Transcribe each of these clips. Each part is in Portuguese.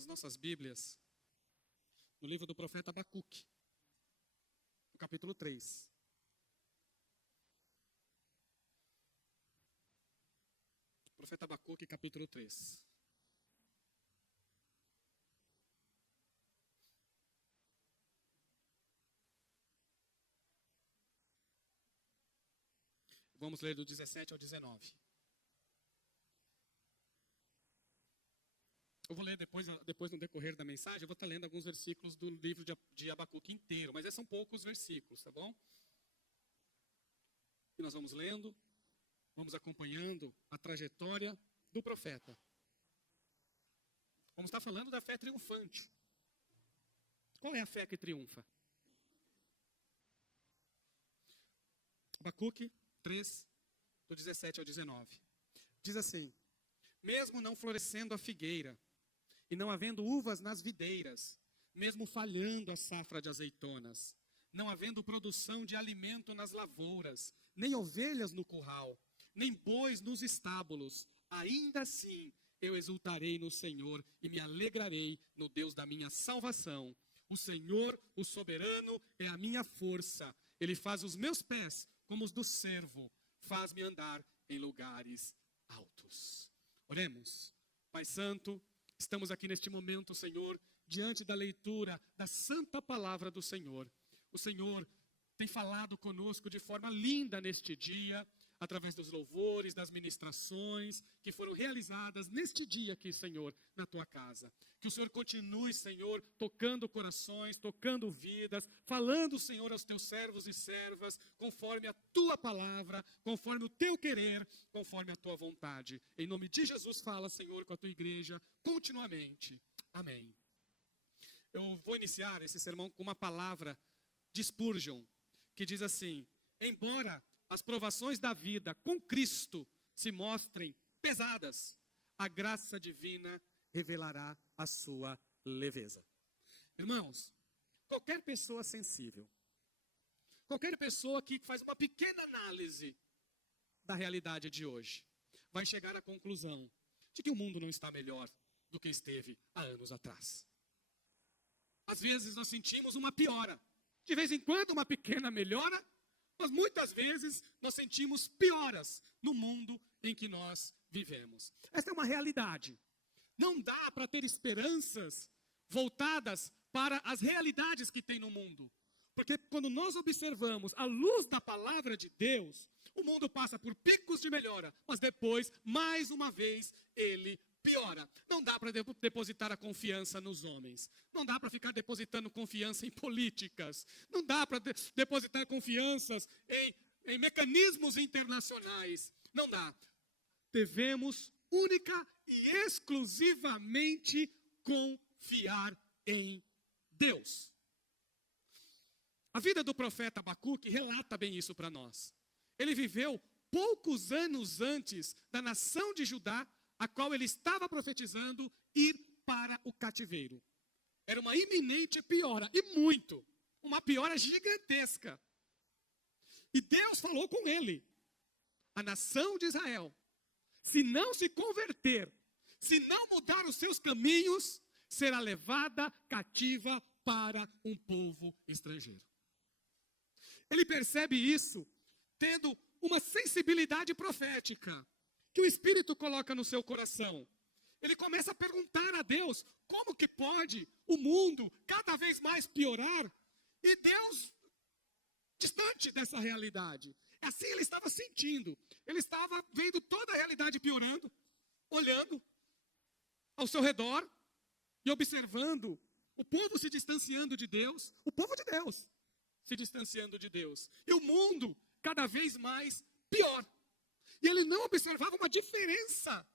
as nossas Bíblias no livro do profeta Abacuque, no capítulo 3. Profeta Abacuque, capítulo 3. Vamos ler do 17 ao 19. Eu vou ler depois no decorrer da mensagem, eu vou estar lendo alguns versículos do livro de Abacuque inteiro, mas são poucos versículos, tá bom? E nós vamos lendo, vamos acompanhando a trajetória do profeta. Vamos estar falando da fé triunfante. Qual é a fé que triunfa? Abacuque 3, do 17 ao 19. Diz assim: mesmo não florescendo a figueira, e não havendo uvas nas videiras, mesmo falhando a safra de azeitonas, não havendo produção de alimento nas lavouras, nem ovelhas no curral, nem bois nos estábulos, ainda assim eu exultarei no Senhor e me alegrarei no Deus da minha salvação. O Senhor, o soberano, é a minha força. Ele faz os meus pés como os do servo, faz-me andar em lugares altos. Oremos. Pai Santo, estamos aqui neste momento, Senhor, diante da leitura da santa palavra do Senhor. O Senhor tem falado conosco de forma linda neste dia, através dos louvores, das ministrações que foram realizadas neste dia aqui, Senhor, na tua casa. Que o Senhor continue, Senhor, tocando corações, tocando vidas, falando, Senhor, aos teus servos e servas, conforme a tua palavra, conforme o teu querer, conforme a tua vontade. Em nome de Jesus, fala, Senhor, com a tua igreja, continuamente. Amém. Eu vou iniciar esse sermão com uma palavra de Spurgeon, que diz assim: embora as provações da vida com Cristo se mostrem pesadas, a graça divina revelará a sua leveza. Irmãos, qualquer pessoa sensível, qualquer pessoa que faz uma pequena análise da realidade de hoje, vai chegar à conclusão de que o mundo não está melhor do que esteve há anos atrás. Às vezes nós sentimos uma piora, de vez em quando uma pequena melhora, mas muitas vezes nós sentimos pioras no mundo em que nós vivemos. Esta é uma realidade. Não dá para ter esperanças voltadas para as realidades que tem no mundo. Porque quando nós observamos a luz da palavra de Deus, o mundo passa por picos de melhora, mas depois, mais uma vez, ele piora. Não dá para depositar a confiança nos homens. Não dá para ficar depositando confiança em políticas. Não dá para depositar confianças em mecanismos internacionais. Não dá. Devemos única e exclusivamente confiar em Deus. A vida do profeta Abacuque relata bem isso para nós. Ele viveu poucos anos antes da nação de Judá, a qual ele estava profetizando ir para o cativeiro. Era uma iminente piora, e muito, uma piora gigantesca. E Deus falou com ele: a nação de Israel, se não se converter, se não mudar os seus caminhos, será levada cativa para um povo estrangeiro. Ele percebe isso, tendo uma sensibilidade profética, que o Espírito coloca no seu coração. Ele começa a perguntar a Deus, como que pode o mundo cada vez mais piorar, e Deus distante dessa realidade. Assim ele estava sentindo, ele estava vendo toda a realidade piorando, olhando ao seu redor, e observando o povo se distanciando de Deus, o povo de Deus se distanciando de Deus, e o mundo cada vez mais pior. E ele não observava uma diferença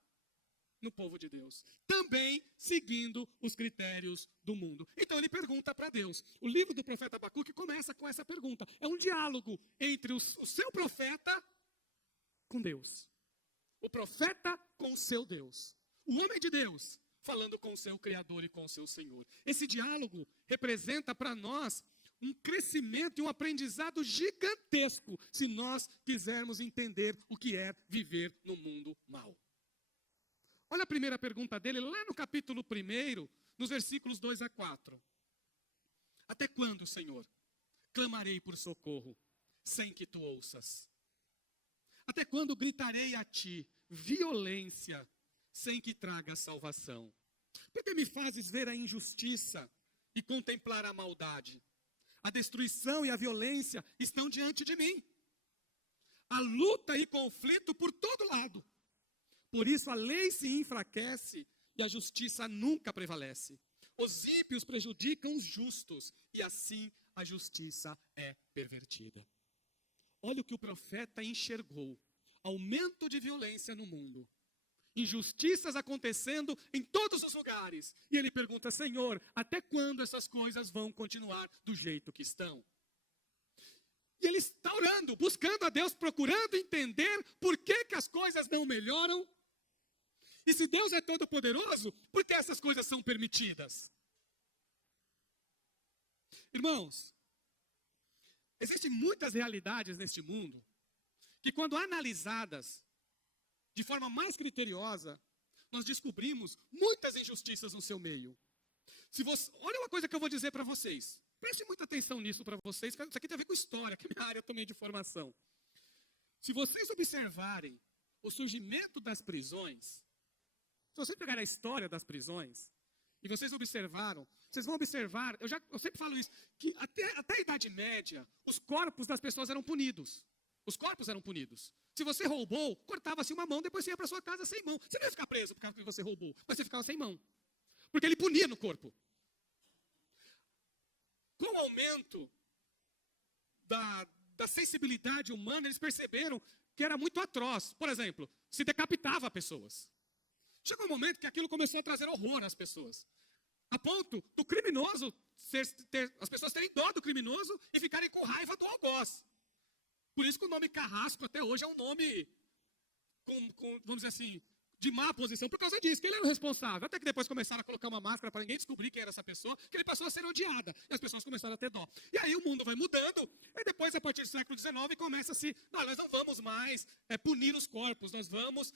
no povo de Deus, também seguindo os critérios do mundo. Então ele pergunta para Deus. O livro do profeta Abacuque começa com essa pergunta. É um diálogo entre o seu profeta com Deus. O profeta com o seu Deus. O homem de Deus falando com o seu Criador e com o seu Senhor. Esse diálogo representa para nós um crescimento e um aprendizado gigantesco, se nós quisermos entender o que é viver no mundo mau. Olha a primeira pergunta dele, lá no capítulo 1 nos versículos 2 a 4. Até quando, Senhor, clamarei por socorro, sem que tu ouças? Até quando gritarei a ti violência, sem que traga salvação? Por que me fazes ver a injustiça e contemplar a maldade? A destruição e a violência estão diante de mim. A luta e conflito por todo lado. Por isso a lei se enfraquece e a justiça nunca prevalece. Os ímpios prejudicam os justos e assim a justiça é pervertida. Olha o que o profeta enxergou: aumento de violência no mundo, injustiças acontecendo em todos os lugares. E ele pergunta: Senhor, até quando essas coisas vão continuar do jeito que estão? E ele está orando, buscando a Deus, procurando entender por que as coisas não melhoram. E se Deus é todo poderoso, por que essas coisas são permitidas? Irmãos, existem muitas realidades neste mundo que, quando analisadas de forma mais criteriosa, nós descobrimos muitas injustiças no seu meio. Olha uma coisa que eu vou dizer para vocês. Preste muita atenção nisso para vocês, porque isso aqui tem a ver com história, que é minha área também de formação. Se vocês observarem o surgimento das prisões, se vocês pegarem a história das prisões, e vocês observaram, vocês vão observar, eu sempre falo isso, que até a Idade Média, os corpos das pessoas eram punidos. Os corpos eram punidos. Se você roubou, cortava-se uma mão, depois você ia para sua casa sem mão. Você não ia ficar preso por causa que você roubou, mas você ficava sem mão. Porque ele punia no corpo. Com o aumento da sensibilidade humana, eles perceberam que era muito atroz. Por exemplo, se decapitava pessoas. Chegou um momento que aquilo começou a trazer horror às pessoas. A ponto do criminoso, as pessoas terem dó do criminoso e ficarem com raiva do algoz. Por isso que o nome Carrasco até hoje é um nome, vamos dizer assim, de má posição, por causa disso, que ele era o responsável. Até que depois começaram a colocar uma máscara para ninguém descobrir quem era essa pessoa, que ele passou a ser odiada. E as pessoas começaram a ter dó. E aí o mundo vai mudando, e depois, a partir do século XIX, começa-se, nós não vamos mais punir os corpos, nós vamos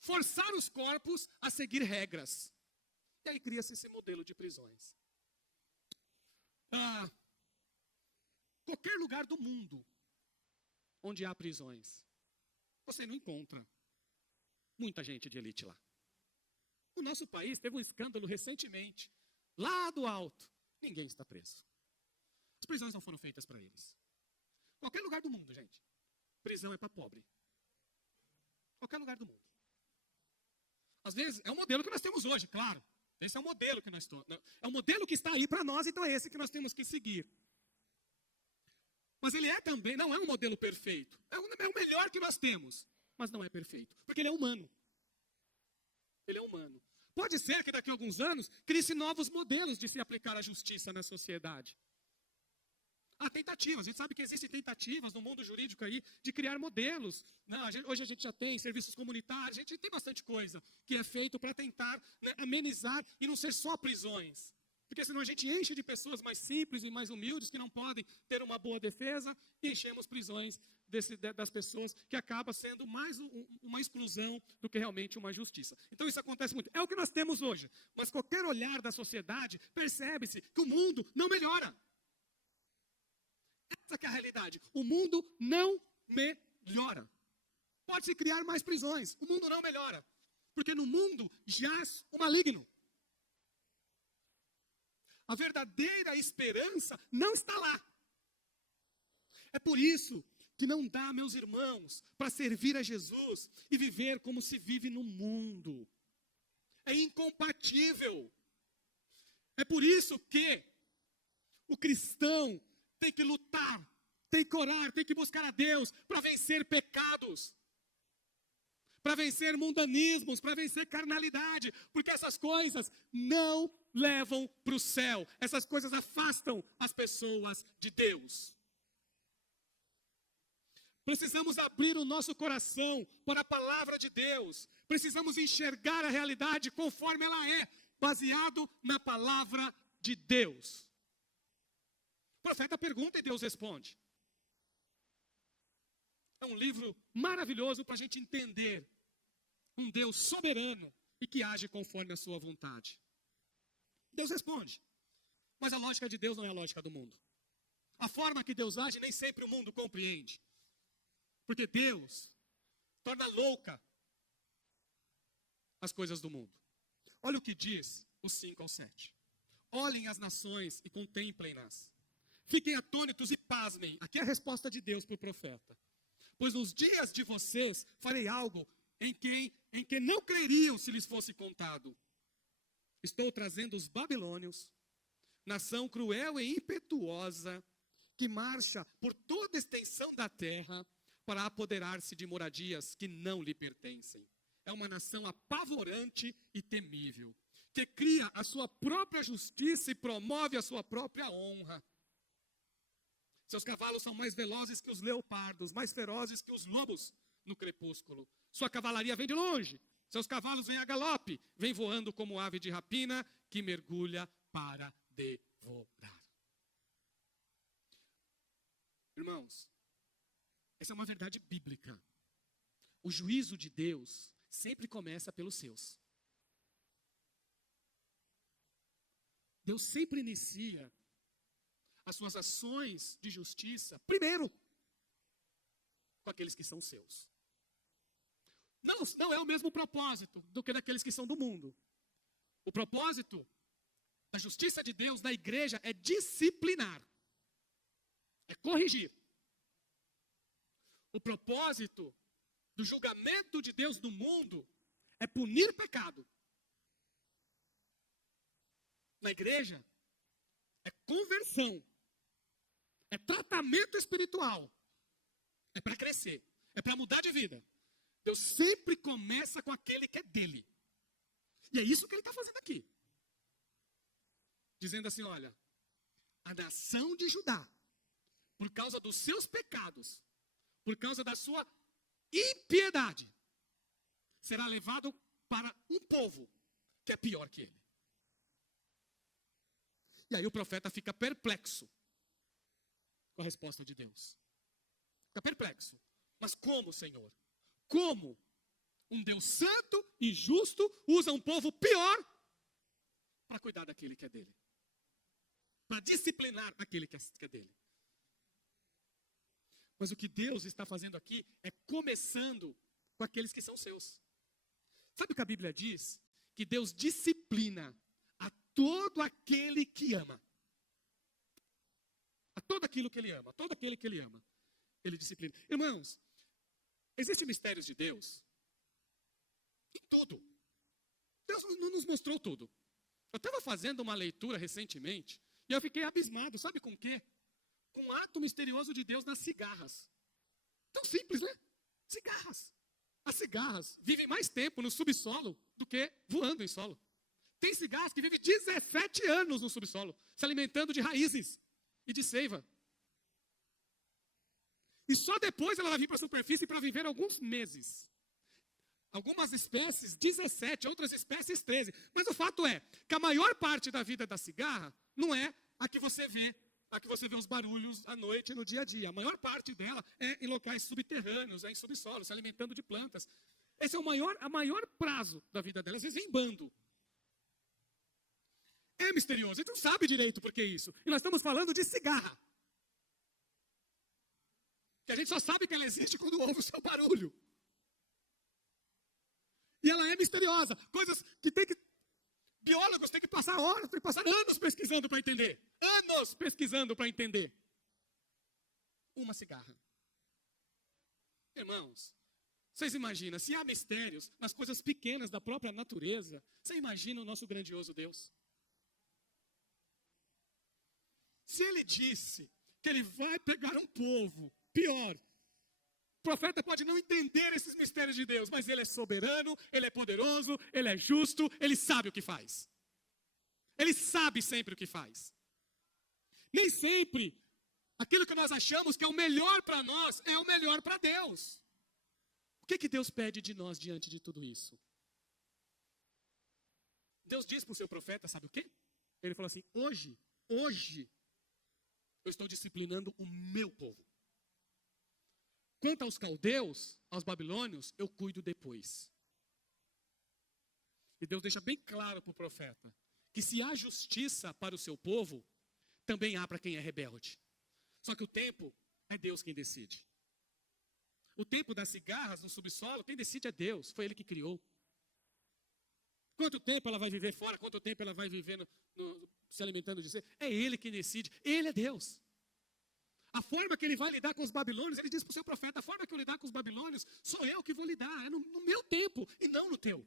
forçar os corpos a seguir regras. E aí cria-se esse modelo de prisões. Qualquer lugar do mundo onde há prisões, você não encontra muita gente de elite lá. O nosso país teve um escândalo recentemente, lá do alto. Ninguém está preso. As prisões não foram feitas para eles. Qualquer lugar do mundo, gente. Prisão é para pobre. Qualquer lugar do mundo. Às vezes, é o modelo que nós temos hoje, claro. Esse é o modelo que nós estamos. É o modelo que está aí para nós, então é esse que nós temos que seguir. Mas ele também, não é um modelo perfeito. É o melhor que nós temos. Mas não é perfeito, porque ele é humano. Ele é humano. Pode ser que daqui a alguns anos crie-se novos modelos de se aplicar a justiça na sociedade. Há tentativas, a gente sabe que existem tentativas no mundo jurídico aí de criar modelos. Não, hoje a gente já tem serviços comunitários, a gente tem bastante coisa que é feito para tentar, né, amenizar e não ser só prisões. Porque senão a gente enche de pessoas mais simples e mais humildes que não podem ter uma boa defesa e enchemos prisões das pessoas, que acaba sendo mais uma exclusão do que realmente uma justiça. Então isso acontece muito. É o que nós temos hoje. Mas qualquer olhar da sociedade, percebe-se que o mundo não melhora. Essa que é a realidade. O mundo não melhora. Pode-se criar mais prisões. O mundo não melhora. Porque no mundo jaz o maligno. A verdadeira esperança não está lá. É por isso que não dá, meus irmãos, para servir a Jesus e viver como se vive no mundo. É incompatível. É por isso que o cristão tem que lutar, tem que orar, tem que buscar a Deus para vencer pecados, para vencer mundanismos, para vencer carnalidade, porque essas coisas não levam para o céu, essas coisas afastam as pessoas de Deus. Precisamos abrir o nosso coração para a palavra de Deus, precisamos enxergar a realidade conforme ela é, baseado na palavra de Deus. O profeta pergunta e Deus responde. É um livro maravilhoso para a gente entender um Deus soberano e que age conforme a sua vontade. Deus responde. Mas a lógica de Deus não é a lógica do mundo. A forma que Deus age nem sempre o mundo compreende. Porque Deus torna louca as coisas do mundo. Olha o que diz os 5 ao 7. Olhem as nações e contemplem-nas. Fiquem atônitos e pasmem. Aqui é a resposta de Deus para o profeta. Pois nos dias de vocês farei algo em que não creriam se lhes fosse contado. Estou trazendo os babilônios, nação cruel e impetuosa, que marcha por toda a extensão da terra para apoderar-se de moradias que não lhe pertencem. É uma nação apavorante e temível, que cria a sua própria justiça e promove a sua própria honra. Seus cavalos são mais velozes que os leopardos, mais ferozes que os lobos no crepúsculo. Sua cavalaria vem de longe, seus cavalos vêm a galope, vêm voando como ave de rapina que mergulha para devorar. Irmãos, essa é uma verdade bíblica. O juízo de Deus sempre começa pelos seus. Deus sempre inicia as suas ações de justiça, primeiro, com aqueles que são seus. Não é o mesmo propósito do que daqueles que são do mundo. O propósito da justiça de Deus na igreja é disciplinar, é corrigir. O propósito do julgamento de Deus no mundo é punir pecado. Na igreja, é conversão, é tratamento espiritual, é para crescer, é para mudar de vida. Deus sempre começa com aquele que é dele. E é isso que ele está fazendo aqui. Dizendo assim, olha, a nação de Judá, por causa dos seus pecados, por causa da sua impiedade, será levado para um povo que é pior que ele. E aí o profeta fica perplexo com a resposta de Deus. Fica perplexo. Mas como, Senhor? Como um Deus santo e justo usa um povo pior para cuidar daquele que é dele? Para disciplinar aquele que é dele. Mas o que Deus está fazendo aqui é começando com aqueles que são seus. Sabe o que a Bíblia diz? Que Deus disciplina a todo aquele que ama. A todo aquilo que ele ama, a todo aquele que ele ama. Ele disciplina. Irmãos, existem mistérios de Deus em tudo. Deus não nos mostrou tudo. Eu estava fazendo uma leitura recentemente e eu fiquei abismado. Sabe com o quê? Com um ato misterioso de Deus nas cigarras. Tão simples, né? Cigarras. As cigarras vivem mais tempo no subsolo do que voando em solo. Tem cigarras que vivem 17 anos no subsolo, se alimentando de raízes e de seiva. E só depois ela vai vir para a superfície para viver alguns meses. Algumas espécies, 17, outras espécies, 13. Mas o fato é que a maior parte da vida da cigarra não é a que você vê os barulhos à noite no dia a dia. A maior parte dela é em locais subterrâneos, é em subsolo, se alimentando de plantas. Esse é a maior prazo da vida dela, às vezes em bando. É misterioso, a gente não sabe direito por que isso. E nós estamos falando de cigarra. Que a gente só sabe que ela existe quando ouve o seu barulho. E ela é misteriosa. Coisas que biólogos têm que passar horas, têm que passar anos pesquisando para entender. Anos pesquisando para entender. Uma cigarra. Irmãos, vocês imaginam, se há mistérios nas coisas pequenas da própria natureza, você imagina o nosso grandioso Deus? Se ele disse que ele vai pegar um povo pior, o profeta pode não entender esses mistérios de Deus, mas ele é soberano, ele é poderoso, ele é justo, ele sabe o que faz. Ele sabe sempre o que faz. Nem sempre aquilo que nós achamos que é o melhor para nós é o melhor para Deus. O que Deus pede de nós diante de tudo isso? Deus diz para o seu profeta, sabe o quê? Ele falou assim, hoje, eu estou disciplinando o meu povo. Quanto aos caldeus, aos babilônios, eu cuido depois. E Deus deixa bem claro para o profeta que se há justiça para o seu povo, também há para quem é rebelde. Só que o tempo é Deus quem decide. O tempo das cigarras no subsolo, quem decide é Deus, foi Ele que criou. Quanto tempo ela vai viver fora, quanto tempo ela vai viver se alimentando de ser, é Ele que decide, Ele é Deus. A forma que Ele vai lidar com os babilônios, Ele diz para o seu profeta, a forma que eu lidar com os babilônios, sou eu que vou lidar, é no meu tempo e não no teu.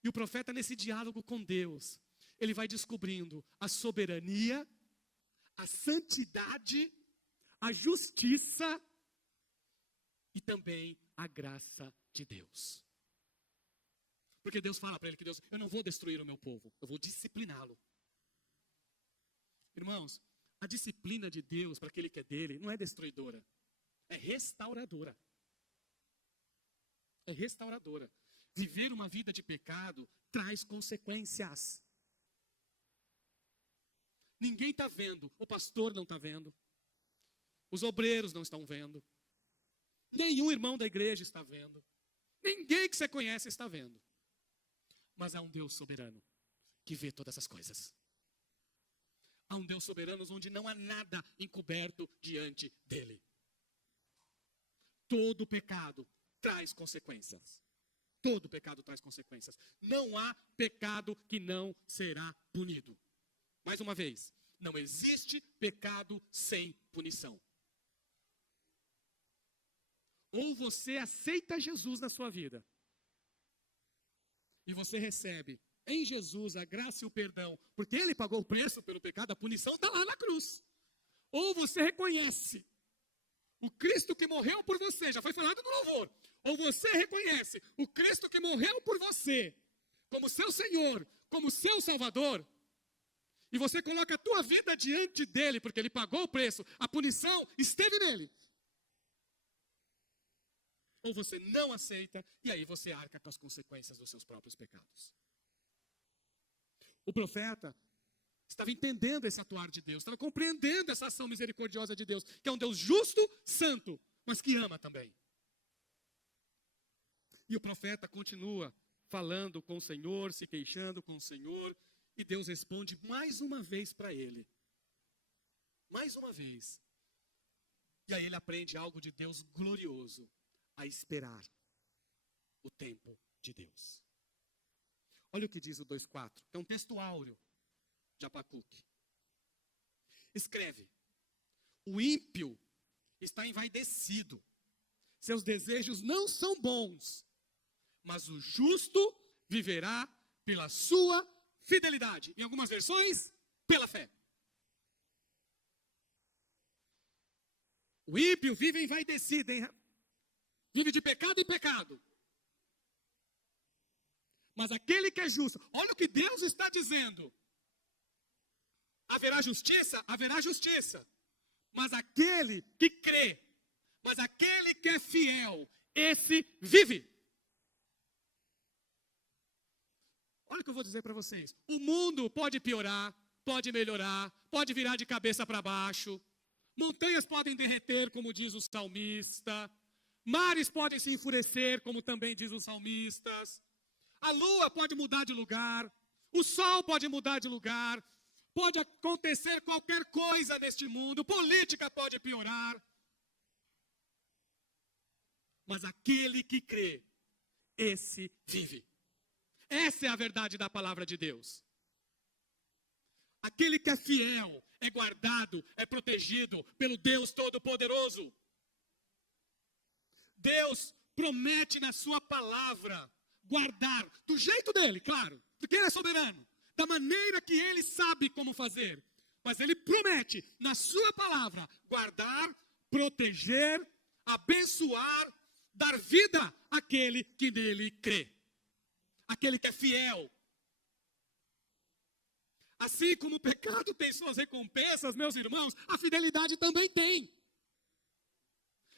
E o profeta, nesse diálogo com Deus, ele vai descobrindo a soberania, a santidade, a justiça e também a graça de Deus. Porque Deus fala para ele que eu não vou destruir o meu povo, eu vou discipliná-lo. Irmãos, a disciplina de Deus para aquele que é dele não é destruidora, é restauradora. É restauradora. Viver uma vida de pecado traz consequências. Ninguém está vendo, o pastor não está vendo, os obreiros não estão vendo, nenhum irmão da igreja está vendo, ninguém que você conhece está vendo. Mas há um Deus soberano que vê todas as coisas. Há um Deus soberano onde não há nada encoberto diante dele. Todo pecado traz consequências. Todo pecado traz consequências. Não há pecado que não será punido. Mais uma vez, não existe pecado sem punição. Ou você aceita Jesus na sua vida, e você recebe em Jesus a graça e o perdão, porque Ele pagou o preço pelo pecado, a punição está lá na cruz. Ou você reconhece o Cristo que morreu por você, já foi falado no louvor. Ou você reconhece o Cristo que morreu por você, como seu Senhor, como seu Salvador, e você coloca a tua vida diante dele, porque ele pagou o preço, a punição esteve nele. Ou você não aceita, e aí você arca com as consequências dos seus próprios pecados. O profeta estava entendendo esse atuar de Deus, estava compreendendo essa ação misericordiosa de Deus, que é um Deus justo, santo, mas que ama também. E o profeta continua falando com o Senhor, se queixando com o Senhor, e Deus responde mais uma vez para ele. Mais uma vez. E aí ele aprende algo de Deus glorioso, a esperar o tempo de Deus. Olha o que diz o 2:4, é um texto áureo de Abacuque. Escreve: o ímpio está envaidecido, seus desejos não são bons, mas o justo viverá pela sua fidelidade. Em algumas versões, pela fé. O ímpio vive envaidecido, vive de pecado em pecado. Mas aquele que é justo, olha o que Deus está dizendo. Haverá justiça? Haverá justiça. Mas aquele que crê, mas aquele que é fiel, esse vive. Olha o que eu vou dizer para vocês. O mundo pode piorar, pode melhorar, pode virar de cabeça para baixo. Montanhas podem derreter, como diz o salmista. Mares podem se enfurecer, como também diz os salmistas. A lua pode mudar de lugar. O sol pode mudar de lugar. Pode acontecer qualquer coisa neste mundo. Política pode piorar. Mas aquele que crê, esse vive. Essa é a verdade da palavra de Deus. Aquele que é fiel, é guardado, é protegido pelo Deus Todo-Poderoso. Deus promete na sua palavra guardar, do jeito dele, claro, porque ele é soberano, da maneira que ele sabe como fazer. Mas ele promete na sua palavra guardar, proteger, abençoar, dar vida àquele que nele crê. Aquele que é fiel. Assim como o pecado tem suas recompensas, meus irmãos, a fidelidade também tem.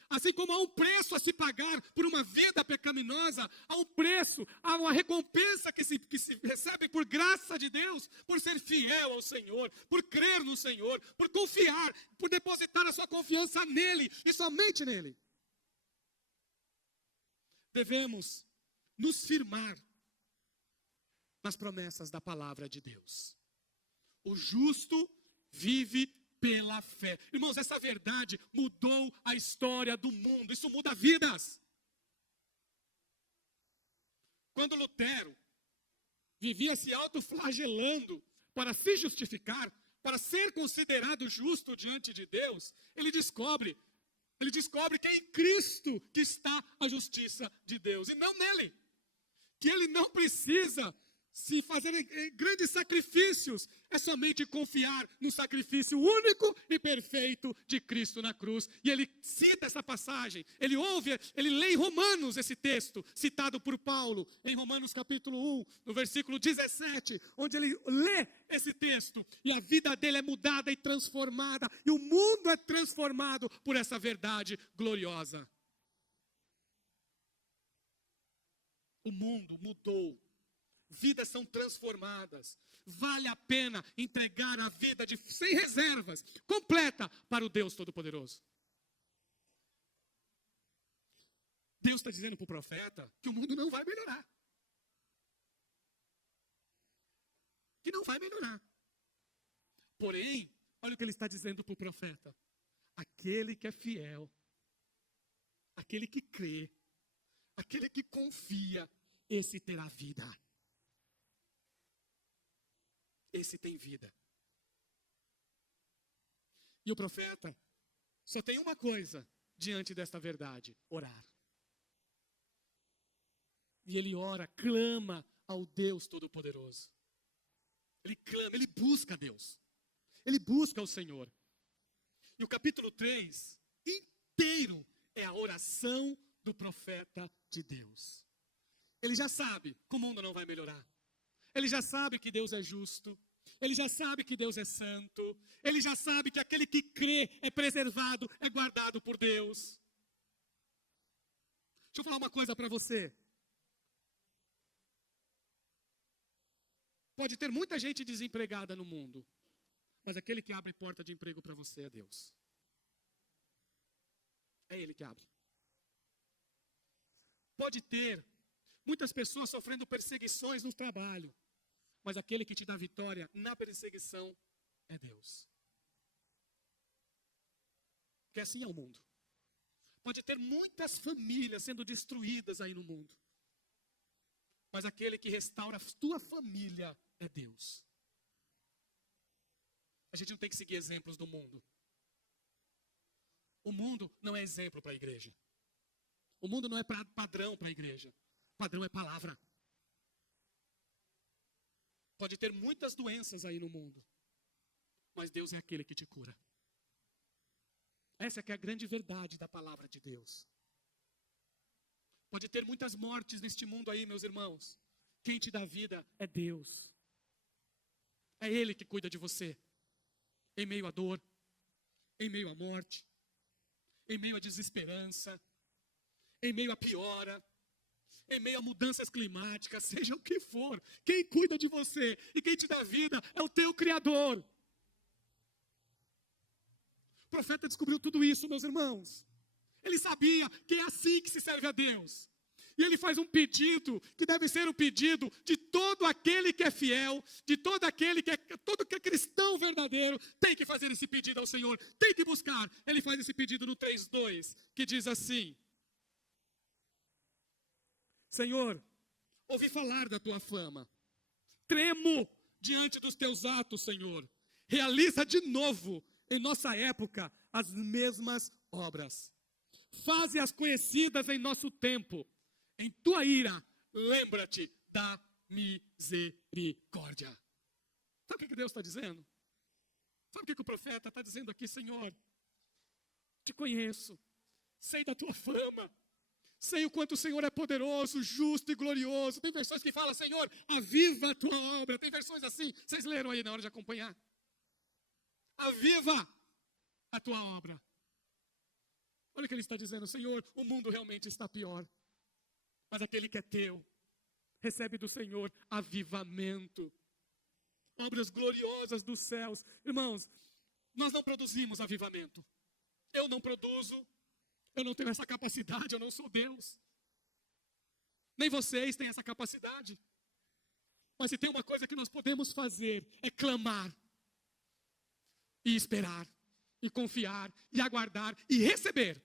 Assim como há um preço a se pagar por uma vida pecaminosa, há um preço, há uma recompensa que se recebe por graça de Deus, por ser fiel ao Senhor, por crer no Senhor, por confiar, por depositar a sua confiança nele e somente nele. Devemos nos firmar nas promessas da palavra de Deus. O justo vive pela fé. Irmãos, essa verdade mudou a história do mundo. Isso muda vidas. Quando Lutero vivia se autoflagelando para se justificar, para ser considerado justo diante de Deus, ele descobre que é em Cristo que está a justiça de Deus, e não nele. Que ele não precisa se fazer grandes sacrifícios, é somente confiar no sacrifício único e perfeito de Cristo na cruz. E ele cita essa passagem, ele lê em Romanos esse texto, citado por Paulo, em Romanos capítulo 1, no versículo 17, onde ele lê esse texto, e a vida dele é mudada e transformada, e o mundo é transformado por essa verdade gloriosa. O mundo mudou. Vidas são transformadas. Vale a pena entregar a vida sem reservas, completa, para o Deus Todo-Poderoso. Deus está dizendo para o profeta que o mundo não vai melhorar. Que não vai melhorar. Porém, olha o que ele está dizendo para o profeta. Aquele que é fiel, aquele que crê, aquele que confia, esse terá vida. Esse tem vida. E o profeta só tem uma coisa diante desta verdade: orar. E ele ora, clama ao Deus Todo-Poderoso. Ele clama, ele busca Deus. Ele busca o Senhor. E o capítulo 3 inteiro é a oração do profeta de Deus. Ele já sabe que o mundo não vai melhorar. Ele já sabe que Deus é justo. Ele já sabe que Deus é santo. Ele já sabe que aquele que crê é preservado, é guardado por Deus. Deixa eu falar uma coisa para você. Pode ter muita gente desempregada no mundo, mas aquele que abre porta de emprego para você é Deus. É Ele que abre. Pode ter muitas pessoas sofrendo perseguições no trabalho, mas aquele que te dá vitória na perseguição é Deus. Porque assim é o mundo. Pode ter muitas famílias sendo destruídas aí no mundo, mas aquele que restaura a tua família é Deus. A gente não tem que seguir exemplos do mundo. O mundo não é exemplo para a igreja. O mundo não é padrão para a igreja. O padrão é palavra. Pode ter muitas doenças aí no mundo, mas Deus é aquele que te cura. Essa é que é a grande verdade da palavra de Deus. Pode ter muitas mortes neste mundo aí, meus irmãos. Quem te dá vida é Deus. É Ele que cuida de você. Em meio à dor, em meio à morte, em meio à desesperança, em meio à piora, em meio a mudanças climáticas, seja o que for. Quem cuida de você e quem te dá vida é o teu Criador. O profeta descobriu tudo isso, meus irmãos. Ele sabia que é assim que se serve a Deus. E ele faz um pedido, que deve ser o pedido de todo aquele que é fiel, de todo aquele que é cristão verdadeiro, tem que fazer esse pedido ao Senhor, tem que buscar. Ele faz esse pedido no 3:2, que diz assim: Senhor, ouvi falar da tua fama, tremo diante dos teus atos, Senhor. Realiza de novo, em nossa época, as mesmas obras. Faze-as conhecidas em nosso tempo. Em tua ira, lembra-te da misericórdia. Sabe o que Deus está dizendo? Sabe o que o profeta está dizendo aqui? Senhor, te conheço, sei da tua fama, sei o quanto o Senhor é poderoso, justo e glorioso. Tem versões que falam: Senhor, aviva a tua obra. Tem versões assim, vocês leram aí na hora de acompanhar. Aviva a tua obra. Olha o que ele está dizendo: Senhor, o mundo realmente está pior, mas aquele que é teu, recebe do Senhor avivamento, obras gloriosas dos céus. Irmãos, nós não produzimos avivamento. Eu não produzo, eu não tenho essa capacidade, eu não sou Deus. Nem vocês têm essa capacidade. Mas se tem uma coisa que nós podemos fazer, é clamar, e esperar, e confiar, e aguardar, e receber.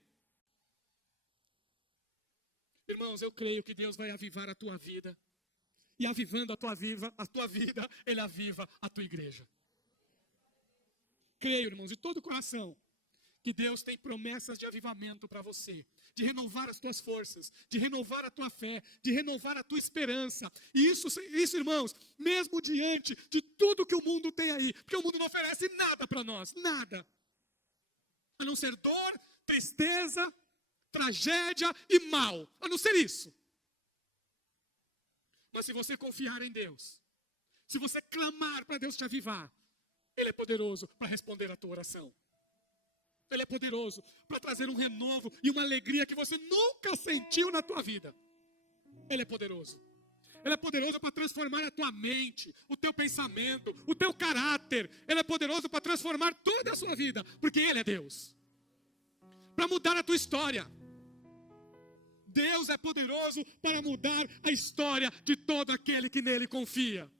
Irmãos, eu creio que Deus vai avivar a tua vida. E avivando a tua vida, Ele aviva a tua igreja. Creio, irmãos, de todo o coração, que Deus tem promessas de avivamento para você, de renovar as tuas forças, de renovar a tua fé, de renovar a tua esperança. E isso, irmãos, mesmo diante de tudo que o mundo tem aí, porque o mundo não oferece nada para nós, nada. A não ser dor, tristeza, tragédia e mal, a não ser isso. Mas se você confiar em Deus, se você clamar para Deus te avivar, Ele é poderoso para responder a tua oração. Ele é poderoso para trazer um renovo e uma alegria que você nunca sentiu na tua vida. Ele é poderoso. Ele é poderoso para transformar a tua mente, o teu pensamento, o teu caráter. Ele é poderoso para transformar toda a sua vida, porque Ele é Deus. Para mudar a tua história. Deus é poderoso para mudar a história de todo aquele que nele confia.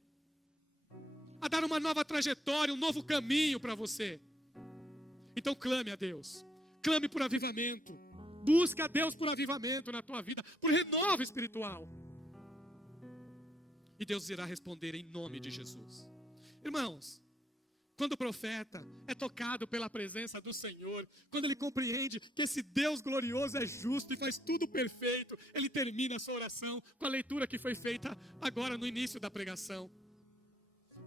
A dar uma nova trajetória, um novo caminho para você. Então clame a Deus, clame por avivamento, busque a Deus por avivamento na tua vida, por renovo espiritual. E Deus irá responder em nome de Jesus. Irmãos, quando o profeta é tocado pela presença do Senhor, quando ele compreende que esse Deus glorioso é justo e faz tudo perfeito, ele termina a sua oração com a leitura que foi feita agora no início da pregação.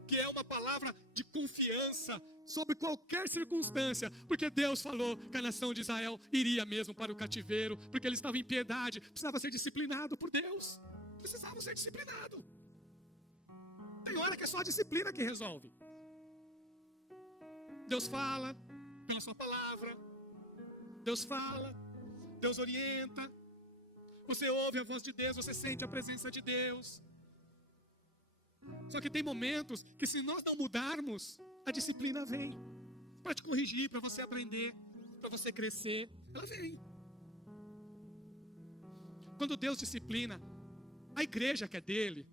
Que é uma palavra de confiança sobre qualquer circunstância, porque Deus falou que a nação de Israel iria mesmo para o cativeiro, porque eles estavam em piedade, precisava ser disciplinado por Deus, precisavam ser disciplinados. Tem hora que é só a disciplina que resolve. Deus fala pela sua palavra, Deus fala, Deus orienta, você ouve a voz de Deus, você sente a presença de Deus. Só que tem momentos que se nós não mudarmos, a disciplina vem para te corrigir, para você aprender, para você crescer, ela vem. Quando Deus disciplina, a igreja que é dele,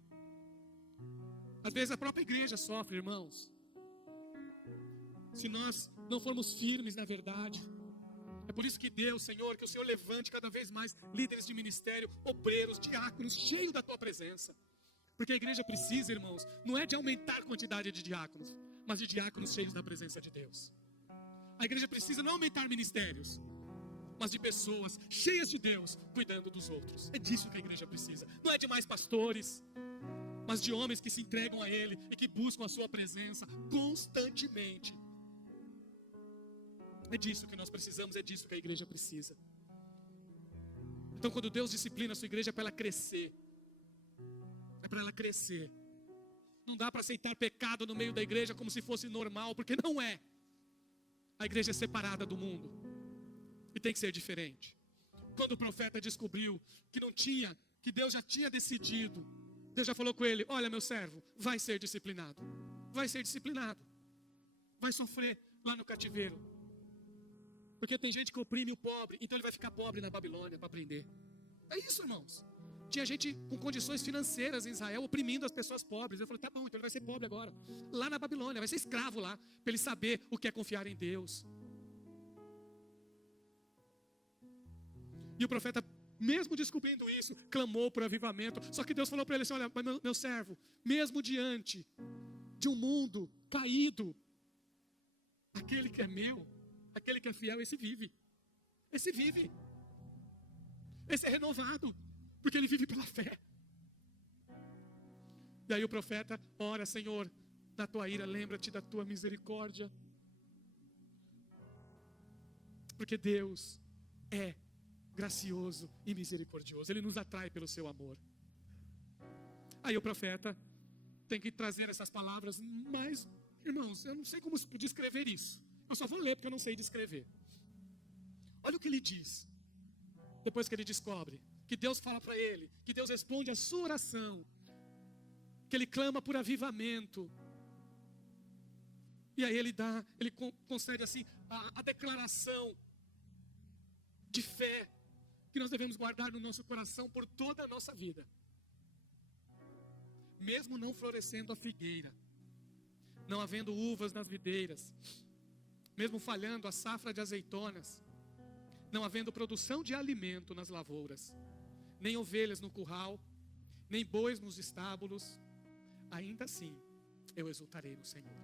às vezes a própria igreja sofre, irmãos. Se nós não formos firmes na verdade. É por isso que Deus, Senhor, que o Senhor levante cada vez mais líderes de ministério, obreiros, diáconos, cheios da tua presença. Porque a igreja precisa, irmãos, não é de aumentar a quantidade de diáconos, mas de diáconos cheios da presença de Deus. A igreja precisa não aumentar ministérios, mas de pessoas cheias de Deus, cuidando dos outros. É disso que a igreja precisa. Não é de mais pastores, mas de homens que se entregam a Ele e que buscam a sua presença constantemente. É disso que nós precisamos, é disso que a igreja precisa. Então quando Deus disciplina a sua igreja é para ela crescer. É para ela crescer. Não dá para aceitar pecado no meio da igreja como se fosse normal, porque não é. A igreja é separada do mundo. E tem que ser diferente. Quando o profeta descobriu que não tinha, que Deus já tinha decidido, Deus já falou com ele: olha, meu servo, vai ser disciplinado. Vai ser disciplinado. Vai sofrer lá no cativeiro. Porque tem gente que oprime o pobre, então ele vai ficar pobre na Babilônia para aprender. É isso, irmãos. Tinha gente com condições financeiras em Israel oprimindo as pessoas pobres. Eu falei, tá bom, então ele vai ser pobre agora. Lá na Babilônia, vai ser escravo lá, para ele saber o que é confiar em Deus. E o profeta, mesmo descobrindo isso, clamou por avivamento. Só que Deus falou para ele assim: olha, meu servo, mesmo diante de um mundo caído, aquele que é meu, aquele que é fiel, esse vive. Esse vive. Esse é renovado. Porque ele vive pela fé. E aí o profeta ora: Senhor, na tua ira lembra-te da tua misericórdia. Porque Deus é gracioso e misericordioso. Ele nos atrai pelo seu amor. Aí o profeta tem que trazer essas palavras. Mas, irmãos, eu não sei como descrever isso. Eu só vou ler porque eu não sei descrever. Olha o que ele diz. Depois que ele descobre que Deus fala para ele, que Deus responde a sua oração, que ele clama por avivamento. E aí ele concede assim a declaração de fé que nós devemos guardar no nosso coração por toda a nossa vida. mesmo não florescendo a figueira, não havendo uvas nas videiras, mesmo falhando a safra de azeitonas, não havendo produção de alimento nas lavouras, nem ovelhas no curral, nem bois nos estábulos, ainda assim eu exultarei no Senhor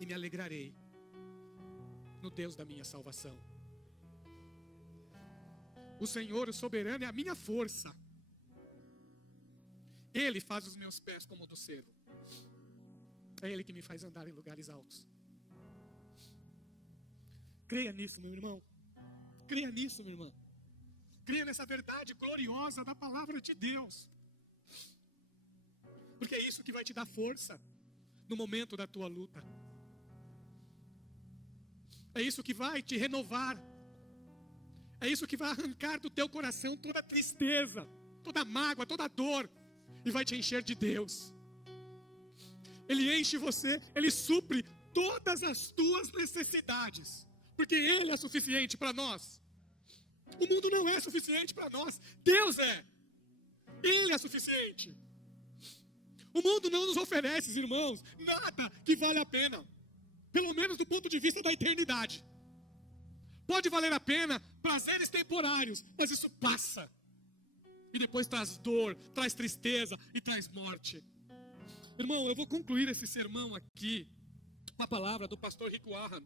e me alegrarei no Deus da minha salvação. O Senhor, o soberano, é a minha força. Ele faz os meus pés como o do cervo. É Ele que me faz andar em lugares altos. Creia nisso, meu irmão. Creia nisso, minha irmã. Creia nessa verdade gloriosa da palavra de Deus. Porque é isso que vai te dar força no momento da tua luta. É isso que vai te renovar. É isso que vai arrancar do teu coração toda tristeza, toda mágoa, toda dor, e vai te encher de Deus. Ele enche você, Ele supre todas as tuas necessidades, porque Ele é suficiente para nós. O mundo não é suficiente para nós, Deus é. Ele é suficiente. O mundo não nos oferece, irmãos, nada que vale a pena, pelo menos do ponto de vista da eternidade. Pode valer a pena prazeres temporários, mas isso passa. E depois traz dor, traz tristeza e traz morte. Irmão, eu vou concluir esse sermão aqui com a palavra do pastor Rick Warren,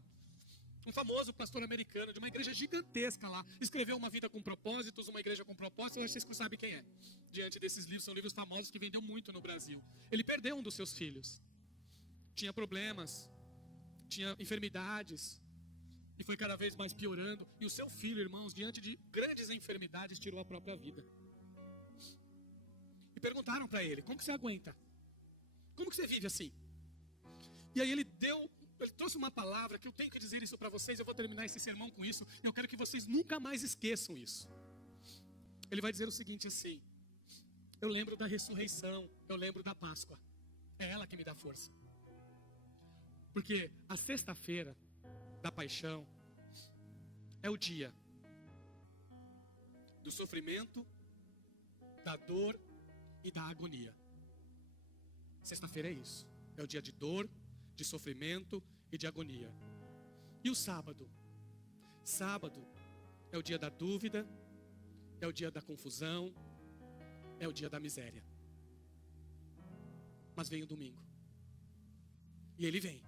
um famoso pastor americano de uma igreja gigantesca lá. Escreveu Uma Vida com Propósitos, Uma Igreja com Propósitos. Eu acho que vocês sabem quem é. Diante desses livros, são livros famosos que vendeu muito no Brasil. Ele perdeu um dos seus filhos. Tinha problemas, tinha enfermidades, e foi cada vez mais piorando. E o seu filho, irmãos, diante de grandes enfermidades, tirou a própria vida. E perguntaram para ele: como que você aguenta? Como que você vive assim? E aí ele trouxe uma palavra que eu tenho que dizer isso para vocês. Eu vou terminar esse sermão com isso. Eu quero que vocês nunca mais esqueçam isso. Ele vai dizer o seguinte assim: eu lembro da ressurreição, eu lembro da Páscoa. É ela que me dá força. Porque a sexta-feira da paixão é o dia do sofrimento, da dor e da agonia. Sexta-feira é isso. É o dia de dor, de sofrimento e de agonia. E o sábado? Sábado é o dia da dúvida, é o dia da confusão, é o dia da miséria. Mas vem o domingo. E ele vem,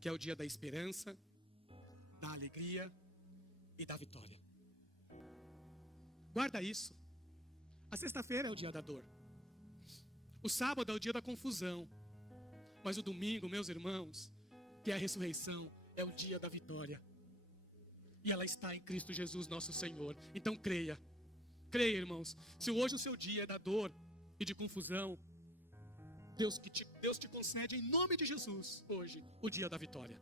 que é o dia da esperança, da alegria e da vitória. Guarda isso. A sexta-feira é o dia da dor. O sábado é o dia da confusão. Mas o domingo, meus irmãos, que é a ressurreição, é o dia da vitória. E ela está em Cristo Jesus, nosso Senhor. Então creia. Creia, irmãos. Se hoje o seu dia é da dor e de confusão, Deus te concede em nome de Jesus, hoje, o dia da vitória.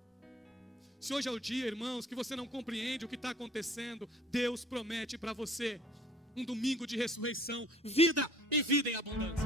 Se hoje é o dia, irmãos, que você não compreende o que está acontecendo, Deus promete para você um domingo de ressurreição, vida e vida em abundância.